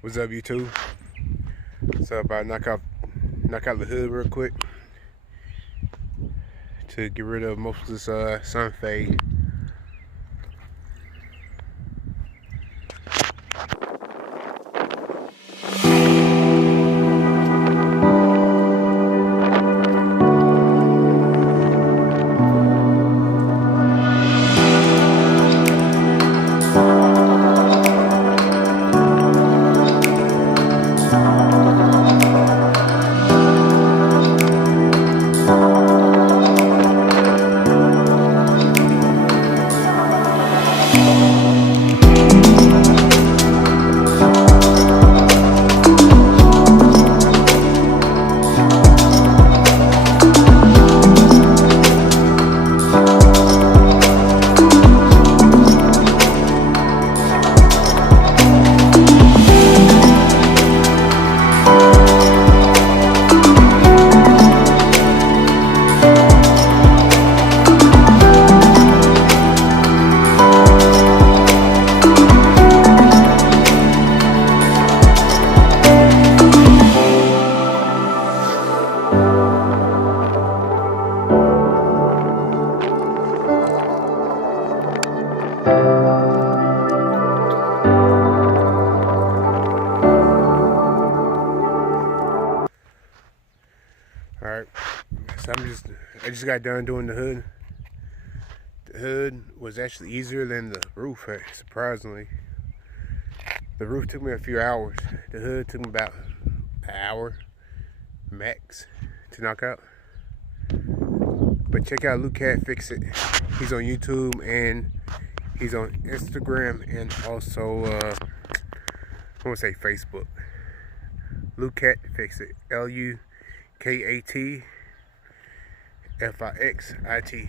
What's up, YouTube? So about knock out the hood real quick to get rid of most of this sun fade. Alright, so I just got done doing the hood. The hood was actually easier than the roof, surprisingly. The roof took me a few hours. The hood took me about an hour max to knock out. But check out Lukat Fix It. He's on YouTube and he's on Instagram and also I want to say Facebook. Lukat Fix It. LUKAT FIXIT.